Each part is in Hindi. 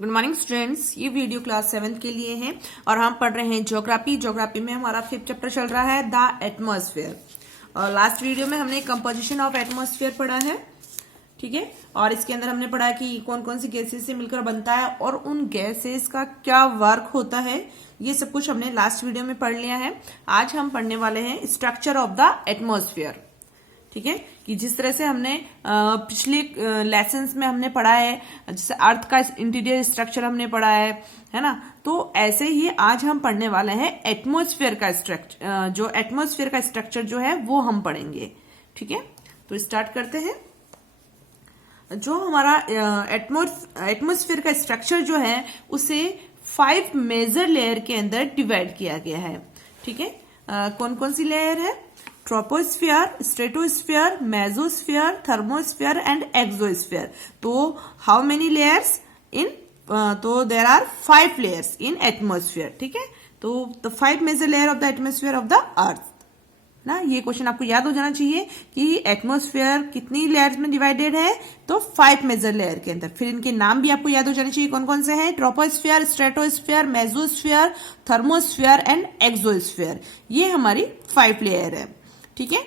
गुड मॉर्निंग स्टूडेंट्स, ये वीडियो क्लास 7th के लिए है और हम पढ़ रहे हैं ज्योग्राफी। ज्योग्राफी में हमारा 5th चैप्टर चल रहा है द एटमॉस्फेयर। और लास्ट वीडियो में हमने कंपोजिशन ऑफ एटमॉस्फेयर पढ़ा है, ठीक है। और इसके अंदर हमने पढ़ा कि कौन कौन सी गैसेस से मिलकर बनता है और उन गैसेस का क्या वर्क होता है, ये सब कुछ हमने लास्ट वीडियो में पढ़ लिया है। आज हम पढ़ने वाले हैं स्ट्रक्चर ऑफ द एटमॉस्फेयर, ठीक है। कि जिस तरह से हमने पिछले लेसन्स में हमने पढ़ा है, जैसे अर्थ का इंटीरियर स्ट्रक्चर हमने पढ़ा है ना। तो ऐसे ही आज हम पढ़ने वाले हैं एटमॉस्फेयर का स्ट्रक्चर। जो एटमॉस्फेयर का स्ट्रक्चर जो है वो हम पढ़ेंगे, ठीक है। तो स्टार्ट करते हैं। जो हमारा एटमॉस्फेयर का स्ट्रक्चर जो है उसे 5 मेजर लेयर के अंदर डिवाइड किया गया है, ठीक है। कौन कौन सी लेयर है? Troposphere, stratosphere, mesosphere, thermosphere and exosphere. तो हाउ मेनी लेयर्स इन? तो there are 5 layers in atmosphere, ठीक है। तो the 5 major layer of the atmosphere of the earth ना। ये क्वेश्चन आपको याद हो जाना चाहिए कि एटमॉस्फेयर कितनी लेयर्स में डिवाइडेड है, तो 5 मेजर लेयर के अंदर। फिर इनके नाम भी आपको याद हो जाने चाहिए, कौन कौन से हैं? Troposphere, stratosphere, mesosphere, thermosphere and exosphere. ये हमारी 5 लेयर है, ठीक है।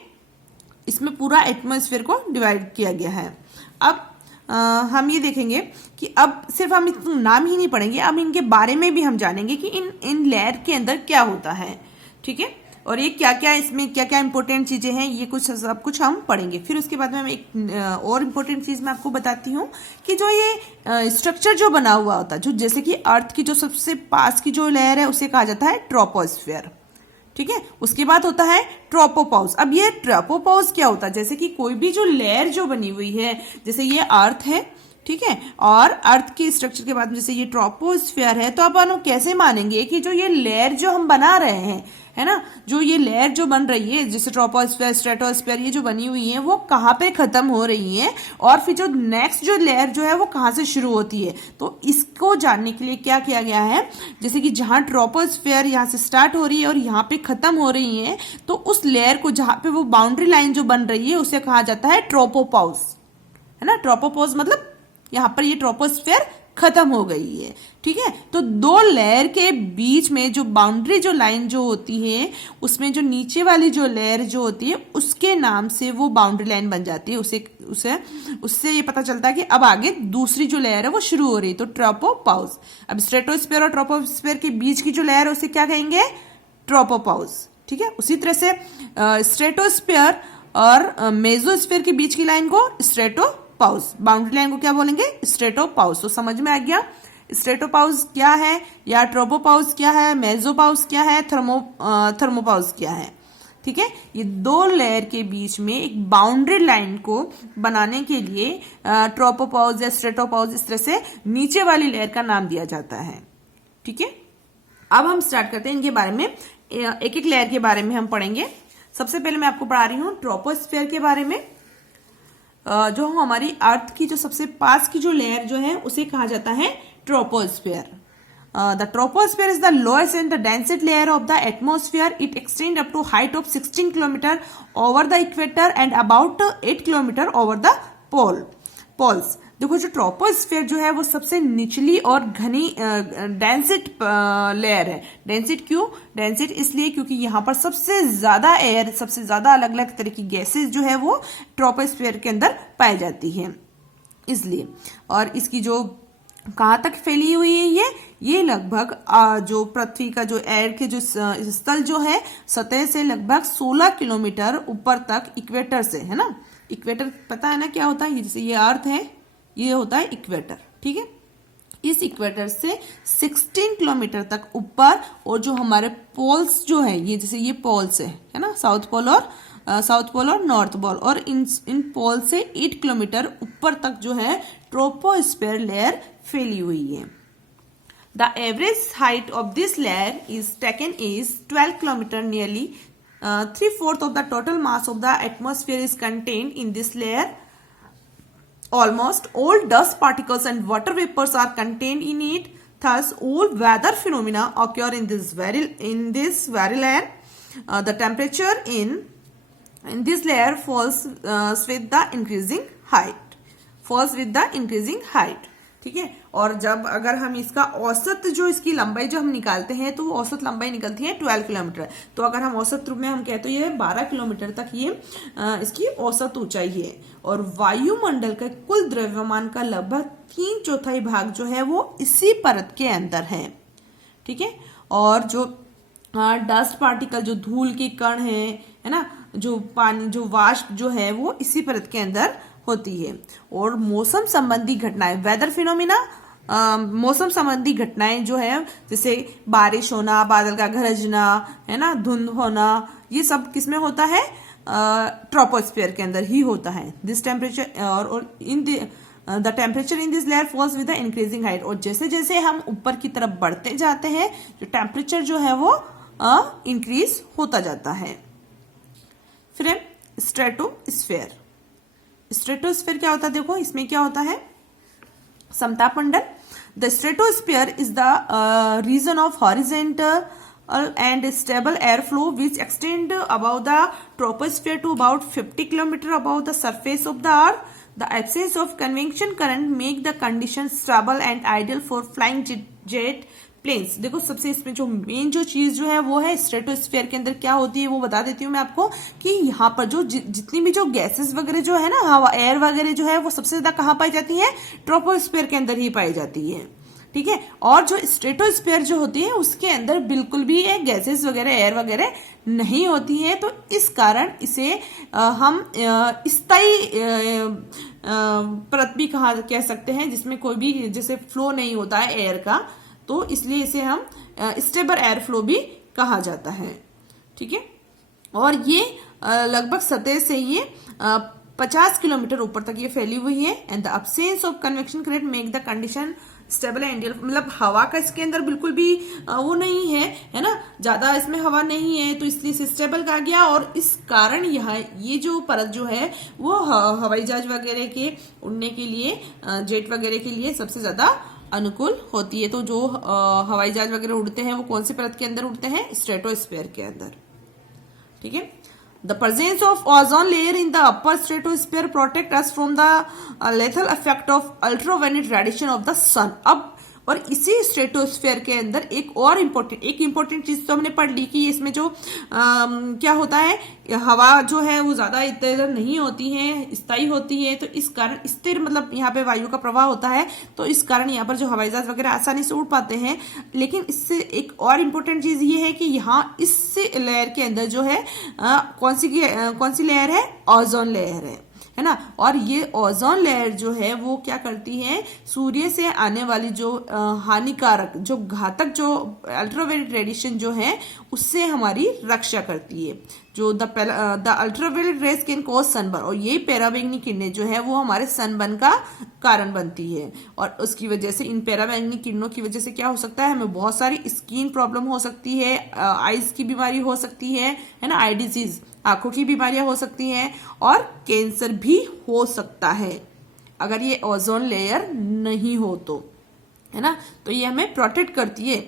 इसमें पूरा एटमॉस्फेयर को डिवाइड किया गया है। अब हम ये देखेंगे कि अब सिर्फ हम इसको नाम ही नहीं पढ़ेंगे, अब इनके बारे में भी हम जानेंगे कि इन लेयर के अंदर क्या होता है, ठीक है। और ये क्या क्या, इसमें क्या क्या इंपॉर्टेंट चीजें हैं, ये कुछ सब कुछ हम पढ़ेंगे। फिर उसके बाद में हम एक और इम्पोर्टेंट चीज मैं आपको बताती हूँ कि जो ये स्ट्रक्चर जो बना हुआ होता है, जो जैसे कि अर्थ की जो सबसे पास की जो लेयर है उसे कहा जाता है ट्रोपोस्फियर, ठीक है। उसके बाद होता है ट्रोपोपॉज। अब ये ट्रोपोपॉज क्या होता है? जैसे कि कोई भी जो लेयर जो बनी हुई है, जैसे ये अर्थ है, ठीक है, और अर्थ के स्ट्रक्चर के बाद में जैसे ये ट्रोपोस्फियर है, तो अपन कैसे मानेंगे कि जो ये लेयर जो हम बना रहे हैं, है ना, जो ये लेयर जो बन रही है जैसे ट्रोपोस्फियर, स्ट्रेटोस्फियर, ये जो बनी हुई है वो कहाँ पे खत्म हो रही है और फिर जो नेक्स्ट जो लेयर जो है वो कहाँ से शुरू होती है। तो इसको जानने के लिए क्या किया गया है, जैसे कि जहां ट्रोपोस्फियर यहाँ से स्टार्ट हो रही है और यहाँ पे खत्म हो रही है, तो उस लेयर को जहां पे वो बाउंड्री लाइन जो बन रही है उसे कहा जाता है ट्रोपोपॉज, है ना। ट्रोपोपॉज मतलब यहाँ पर ये ट्रोपोस्फियर खत्म हो गई है, ठीक है। तो 2 लेयर के बीच में जो बाउंड्री जो लाइन जो होती है, उसमें जो नीचे वाली जो लेयर जो होती है उसके नाम से वो बाउंड्री लाइन बन जाती है। उससे ये पता चलता है कि अब आगे दूसरी जो लेयर है वो शुरू हो रही है, तो ट्रोपोपॉज। अब स्ट्रेटोस्फीयर और ट्रोपोस्फियर के बीच की जो लेयर है उसे क्या कहेंगे? ट्रोपोपॉज, ठीक है। उसी तरह से स्ट्रेटोस्फीयर और मेसोस्फीयर के बीच की लाइन को स्ट्रेटोपॉज, बाउंड्री लाइन को क्या बोलेंगे? स्ट्रेटोपॉज। तो समझ में आ गया स्ट्रेटोपॉज क्या है या ट्रोपोपॉज क्या है, मेसोपॉज क्या है, थर्मोपॉज क्या है, ठीक है। ये 2 लेयर के बीच में एक बाउंड्री लाइन को बनाने के लिए ट्रोपोपॉज या स्ट्रेटोपॉज, इस तरह से नीचे वाली लेयर का नाम दिया जाता है, ठीक है। अब हम स्टार्ट करते हैं इनके बारे में, एक एक लेयर के बारे में हम पढ़ेंगे। सबसे पहले मैं आपको पढ़ा रही हूँ ट्रोपोस्फियर के बारे में। जो हमारी अर्थ की जो सबसे पास की जो लेयर जो है उसे कहा जाता है troposphere. The troposphere is the lowest and the densest layer of the atmosphere. It extend up to height of 16 kilometre over the equator and about 8 kilometre over the poles. देखो, जो ट्रोपोस्फियर जो है वो सबसे निचली और घनी डेंसिट लेयर है। डेंसिट क्यों? डेंसिट इसलिए क्योंकि यहाँ पर सबसे ज्यादा एयर, सबसे ज्यादा अलग अलग तरह की गैसेस जो है वो ट्रोपोस्फियर के अंदर पाई जाती है, इसलिए। और इसकी जो कहाँ तक फैली हुई है ये लगभग जो पृथ्वी का जो एयर के जो स्थल जो है सतह से लगभग 16 किलोमीटर ऊपर तक इक्वेटर से, है ना। इक्वेटर पता है ना क्या होता है? जैसे ये अर्थ है, ये होता है इक्वेटर, ठीक है। इस इक्वेटर से 16 किलोमीटर तक ऊपर, और जो हमारे पोल्स जो है, ये जैसे ये पोल्स है ना, साउथ पोल और नॉर्थ पोल, और इन पोल से 8 किलोमीटर ऊपर तक जो है ट्रोपोस्फियर लेयर फैली हुई है। The average height of this layer is taken is 12 kilometre. Nearly 3/4 of the total mass of the atmosphere is contained in this layer. Almost all dust particles and water vapors are contained in it. Thus, all weather phenomena occur in this very layer. The temperature in this layer falls with the increasing height. ठीक है। और जब अगर हम इसका औसत जो इसकी लंबाई जो हम निकालते हैं तो वो औसत लंबाई निकलती है 12 किलोमीटर। तो अगर हम औसत रूप में हम कहते हैं ये 12 किलोमीटर तक ये इसकी औसत ऊंचाई है। और वायुमंडल का कुल द्रव्यमान का लगभग 3/4 भाग जो है वो इसी परत के अंदर है। ठीक है। और जो डस्ट पार्टिकल, जो धूल के कण है ना, जो पानी, जो वाष्प जो है वो इसी परत के अंदर होती है। और मौसम संबंधी घटनाएं, वेदर फिनोमिना, मौसम संबंधी घटनाएं जो है जैसे बारिश होना, बादल का गरजना, है ना, धुंध होना, ये सब किसमें होता है? ट्रोपोस्फियर के अंदर ही होता है। दिस टेम्परेचर और in the temperature in this layer falls with the increasing height. और जैसे जैसे हम ऊपर की तरफ बढ़ते जाते हैं जो टेम्परेचर जो है वो इंक्रीज होता जाता है। फिर स्ट्रेटोस्फेयर। स्ट्रेटोस्फेयर क्या होता है? देखो इसमें क्या होता है, समतापमंडल। The stratosphere is the region of horizontal and stable airflow which extend above the troposphere to about 50 km above the surface of the earth. The absence of convection current make the conditions stable and ideal for flying jet planes. देखो सबसे इसमें जो मेन जो चीज जो है वो है स्ट्रेटोस्फेयर के अंदर क्या होती है वो बता देती हूँ मैं आपको कि यहाँ पर जो जितनी भी जो गैसेस वगैरह जो है ना, हवा, एयर वगैरह जो है वो सबसे ज्यादा कहाँ पाई जाती है? ट्रोपोस्फेयर के अंदर ही पाई जाती है। ठीक है। और जो स्ट्रेटोस्फेयर जो होती है उसके अंदर बिल्कुल भी गैसेस वगैरह, एयर वगैरह नहीं होती है। तो इस कारण इसे हम स्थायी परत भी कह सकते हैं, जिसमें कोई भी जैसे फ्लो नहीं होता है एयर का, तो इसलिए इसे हम स्टेबल एयर फ्लो भी कहा जाता है। ठीक है। और ये लगभग सतह से ये 50 किलोमीटर ऊपर तक ये फैली हुई है। And the absence of convection current make the condition stable and ideal. मतलब हवा का इसके अंदर बिल्कुल भी वो नहीं है, है ना, ज्यादा इसमें हवा नहीं है, तो इसलिए इसे स्टेबल कहा गया। और इस कारण यहाँ ये जो परत जो है वो हवाई जहाज वगैरह के उड़ने के लिए, जेट वगैरह के लिए सबसे ज्यादा अनुकूल होती है। तो जो हवाई जहाज वगैरह उड़ते हैं वो कौन सी परत के अंदर उड़ते हैं? स्ट्रेटोस्फेयर के अंदर। ठीक है। The presence of ozone layer in the upper stratosphere protect us from the lethal effect of ultraviolet radiation of the sun. अब और इसी स्ट्रेटोस्फेयर के अंदर एक और इम्पोर्टेंट चीज तो हमने पढ़ ली कि इसमें जो क्या होता है, हवा जो है वो ज्यादा इधर इधर नहीं होती है, स्थायी होती है। तो इस कारण स्थिर, मतलब यहाँ पे वायु का प्रवाह होता है, तो इस कारण यहाँ पर जो हवाई जहाज वगैरह आसानी से उड़ पाते हैं। लेकिन इससे एक और इम्पोर्टेंट चीज ये है कि यहाँ इस लेयर के अंदर जो है कौन सी लेयर है? ओजोन लेयर है ना। और ये ओजोन लेयर जो है वो क्या करती है? सूर्य से आने वाली जो हानिकारक, जो घातक, जो अल्ट्रावायलेट रेडिएशन जो है उससे हमारी रक्षा करती है। जो the ultraviolet rays can cause sunburn. और ये पैराबैंगनी किरणें जो है वो हमारे सनबर्न का कारण बनती है। और उसकी वजह से, इन पैराबैंगनी किरणों की वजह से क्या हो सकता है? हमें बहुत सारी स्किन प्रॉब्लम हो सकती है, आईज की बीमारी हो सकती है ना, आई डिजीज, आंखों की बीमारियां हो सकती हैं, और कैंसर भी हो सकता है अगर ये ओजोन लेयर नहीं हो तो, है ना। तो ये हमें प्रोटेक्ट करती है।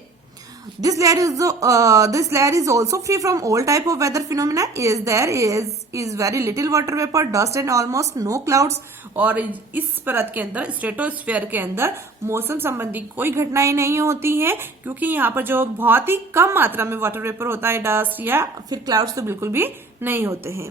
This layer is also free from all type of weather phenomena. Is very little water vapor, dust and almost no clouds. और इस परत के अंदर, स्ट्रेटोस्फेयर के अंदर मौसम संबंधी कोई घटनाएं नहीं होती हैं, क्योंकि यहाँ पर जो बहुत ही कम मात्रा में वाटर वेपर होता है, डस्ट या फिर क्लाउड्स तो बिल्कुल भी नहीं होते हैं।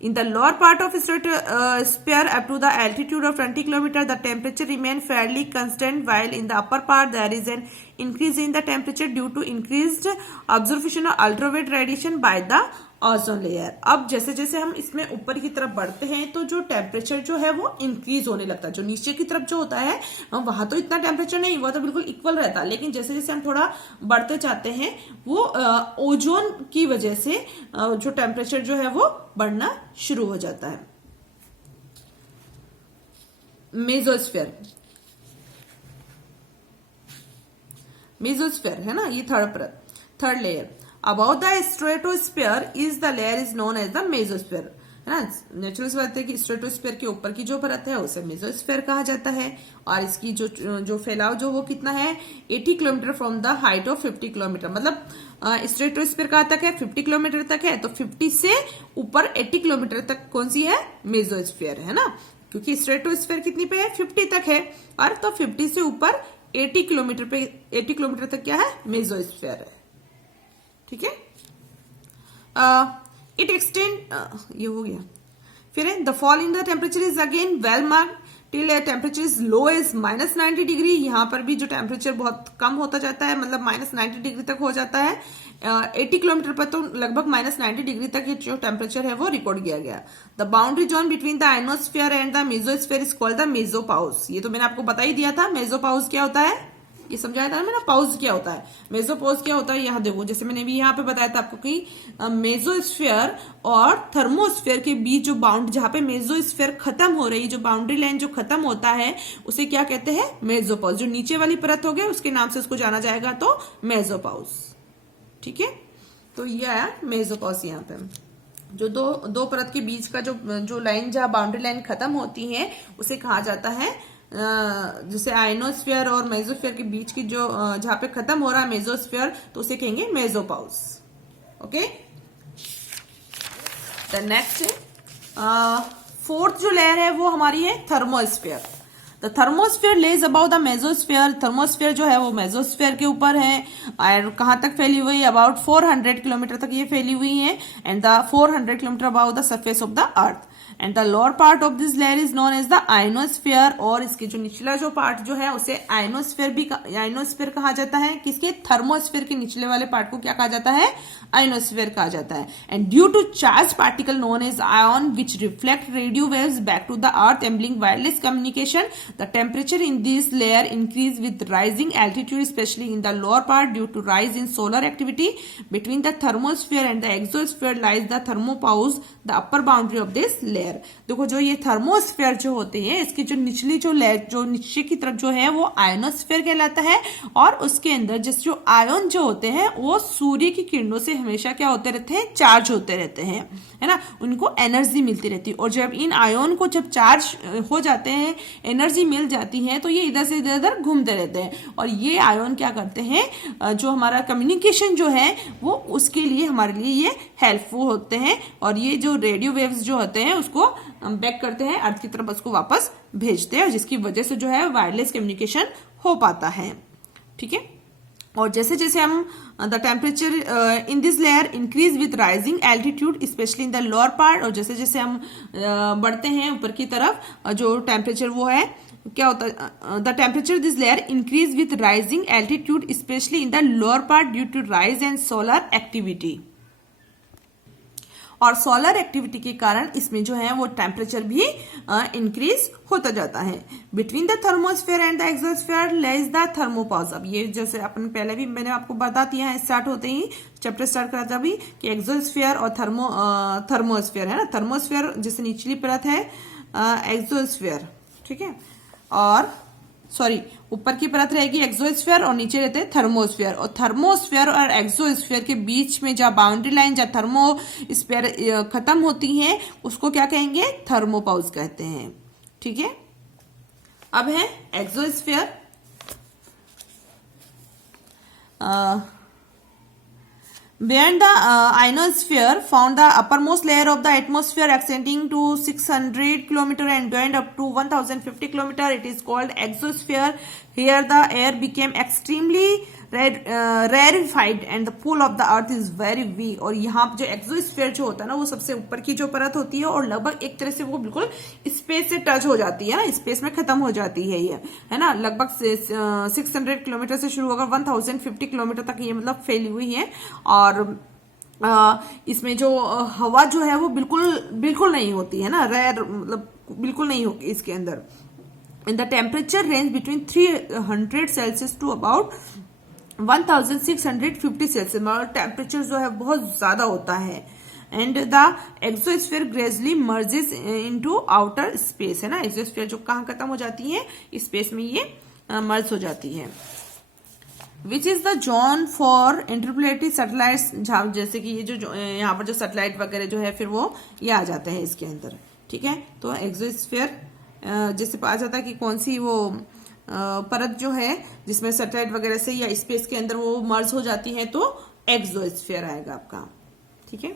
In the lower part of stratosphere up to the altitude of 20 km, the temperature remains fairly constant, while in the upper part there is an increase in the temperature due to increased absorption of ultraviolet radiation by the ozone layer. अब जैसे जैसे हम इसमें ऊपर की तरफ बढ़ते हैं तो जो टेम्परेचर जो है वो इंक्रीज होने लगता है। जो नीचे की तरफ जो होता है वहां तो इतना टेम्परेचर नहीं, वह तो बिल्कुल इक्वल रहता है। लेकिन जैसे जैसे हम थोड़ा बढ़ते जाते हैं वो ओजोन की वजह से जो टेम्परेचर जो है वो बढ़ना शुरू हो जाता है। मेसोस्फेयर, मेसोस्फेयर है ना, ये third layer above the stratosphere is the layer is known as the mesosphere, है ना। नेचुरल सी बात है कि स्ट्रेटोस्फेयर के ऊपर की जो परत है उसे मेसोस्फेयर कहा जाता है। और इसकी जो फैलाव जो वो कितना है? 80 kilometre from the height of 50 kilometre. मतलब स्ट्रेटोस्फेयर कहाँ तक है? 50 किलोमीटर तक है। तो 50 से ऊपर 80 किलोमीटर तक कौन सी है? मेसोस्फेयर, है ना। क्योंकि स्ट्रेटोस्फीयर कितनी पे है, 50 तक है, और तो 50 से ऊपर 80 किलोमीटर तक क्या है, मेसोस्फीयर है। ठीक है, इट एक्सटेंड, ये हो गया। फिर है the fall in the temperature is again well marked till temperature is low as -90 degree. यहाँ पर भी जो टेम्परेचर बहुत कम होता जाता है, मतलब -90 डिग्री तक हो जाता है। 80 किलोमीटर पर तो लगभग -90 डिग्री तक ये जो टेम्परेचर है वो रिकॉर्ड किया गया। The boundary zone between the ionosphere and the mesosphere is called the mesopause. ये तो मैंने आपको बता ही दिया था, मेसोपाउस क्या होता है, ये समझाया था मैंने, पाउस क्या होता है, मेसोपाउस क्या होता है। यहाँ देखो, जैसे मैंने भी यहाँ पे बताया था आपको कि मेसोस्फीयर और थर्मोस्फीयर के बीच जो बाउंड, जहां पे मेसोस्फीयर खत्म हो रही, जो बाउंड्री लाइन जो खत्म होता है, उसे क्या कहते हैं, मेसोपाउस। जो नीचे वाली परत हो गई उसके नाम से उसको जाना जाएगा, तो मेसोपाउस। ठीक है, तो ये आया मेसोपाउस। यहाँ पे जो दो परत के बीच का जो लाइन, जहां बाउंड्री लाइन खत्म होती है, उसे कहा जाता है, जैसे आयनोस्फीयर और मेसोस्फीयर के बीच की जो जहां पे खत्म हो रहा है मेसोस्फीयर, तो उसे कहेंगे mesopause. Okay, the next fourth जो लेयर है वो हमारी है thermosphere. The thermosphere lays above the mesosphere. Thermosphere जो है वो मेसोस्फीयर के ऊपर है, और कहां तक फैली हुई है, अबाउट 400 किलोमीटर तक ये फैली हुई है, and the 400 kilometre above the surface of the earth. And the lower part of this layer is known as the ionosphere. और इसके जो निचला जो पार्ट जो है उसे आयनोस्फीयर कहा जाता है। किसके, थर्मोस्फीयर के निचले वाले पार्ट को क्या कहा जाता है, आयनोस्फीयर कहा जाता है। And due to charge particle known as ion which reflect radio waves back to the earth enabling wireless communication, the temperature in this layer increase with rising altitude, specially in the lower part due to rise in solar activity. Between the thermosphere and the exosphere lies the thermopause, the upper boundary of this layer. देखो, जो ये थर्मोस्फीयर जो होते हैं, इसकी जो निचली जो लेयर, जो नीचे की तरफ जो है वो आयनोस्फीयर कहलाता है, और उसके अंदर जिस जो आयन जो होते हैं वो सूर्य की किरणों से हमेशा क्या होते रहते हैं, चार्ज होते रहते हैं, है ना, उनको एनर्जी मिलती रहती है। और जब इन आयन को जब चार्ज हो जाते हैं, एनर्जी मिल जाती है, तो ये इधर से इधर घूमते रहते हैं, और ये आयन क्या करते हैं, जो हमारा कम्युनिकेशन जो है वो उसके लिए हमारे लिए ये हेल्पफुल होते हैं, और ये जो रेडियो वेव्स जो होते हैं उसको बैक करते हैं अर्थ की तरफ, उसको वापस भेजते हैं, और जिसकी वजह से जो है वायरलेस कम्युनिकेशन हो पाता है। ठीक है, और जैसे जैसे हम the temperature in this layer increase with rising altitude specially in the lower part, और जैसे जैसे हम बढ़ते हैं ऊपर की तरफ, जो टेम्परेचर वो है क्या होता है, the temperature this layer increase with rising altitude specially in the lower part due to rise and solar activity. और सोलर एक्टिविटी के कारण इसमें जो है वो टेम्परेचर भी इंक्रीज होता जाता है। Between the thermosphere and the exosphere lies the thermopause. अब ये जैसे अपन पहले भी मैंने आपको बता दिया है, स्टार्ट होते ही चैप्टर स्टार्ट करा था अभी, कि एक्सोस्फेयर और थर्मोस्फेयर है ना। थर्मोस्फेयर जैसे निचली परत है, एक्सोस्फेयर, ठीक है, और सॉरी ऊपर की परत रहेगी एक्सोस्फीयर और नीचे रहते हैं थर्मोस्फीयर। और थर्मोस्फीयर और एक्सोस्फीयर के बीच में जहाँ बाउंड्री लाइन, जहाँ थर्मोस्फीयर खत्म होती है, उसको क्या कहेंगे, थर्मोपाउस कहते हैं। ठीक है, अब है exosphere. Beyond the ionosphere, found the uppermost layer of the atmosphere extending to 600 km and beyond up to 1050 km. It is called exosphere. Here the air became extremely rarefied and the pull of the earth is very weak. और यहाँ जो एक्सोस्फीयर जो होता है ना, वो सबसे ऊपर की जो परत होती है, और लगभग एक तरह से वो बिल्कुल स्पेस से टच हो जाती है ना, स्पेस में खत्म हो जाती है ये, है ना। लगभग 600 किलोमीटर से शुरू होकर 1050 किलोमीटर तक ये मतलब फैली हुई है। और इसमें जो हवा जो है वो बिल्कुल नहीं होती है ना, रेयर, मतलब बिल्कुल नहीं होगी इसके अंदर। In the temperature range between 300 Celsius to about 1650 Celsius, temperature जो है बहुत ज्यादा होता है। And the exosphere gradually merges into outer space, है ना। एक्सोस्फीयर जो कहाँ खत्म हो जाती है, स्पेस में ये मर्ज हो जाती है। Which is the zone for interplanetary satellites, जैसे कि ये जो यहाँ पर जो सैटेलाइट वगैरह जो है, फिर वो ये आ जाते हैं इसके अंदर। ठीक है, तो एक्सोस्फीयर जैसे आ जाता है कि कौन सी वो परत जो है जिसमें सैटेलाइट वगैरह से या स्पेस के अंदर वो मर्ज हो जाती है, तो एक्सोस्फीयर आएगा आपका। ठीक है,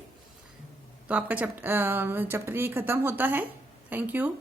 तो आपका चैप्टर यही खत्म होता है। Thank you.